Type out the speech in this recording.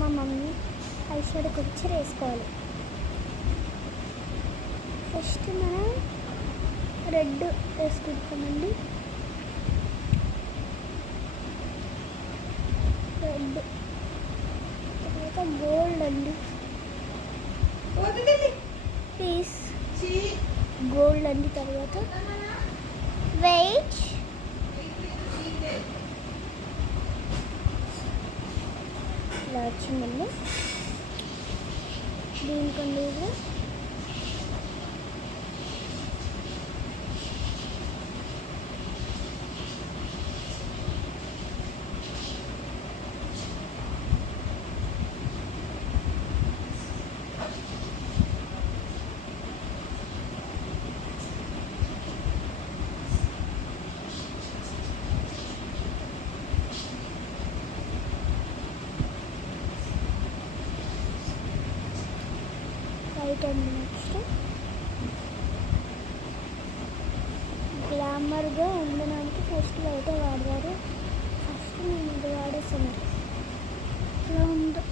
మా mummy eye shadow కొంచెం వేసుకోవాలి. ఫస్ట్ మనం రెడ్ వేసుకుంటామండి. రెడ్ తర్వాత గోల్డ్ అండి. ప్లీజ్ గోల్డ్ అండి. తర్వాత వెయిట్ ఇలా వచ్చిందండి. దీనికండి ఇది వైట్ అండి. నెక్స్ట్ గ్లామర్గా ఉండడానికి ఫస్ట్ వైటే వాడతారు. ఫస్ట్ నేను ఇది వాడేస్తాను. ఇలా ఉందో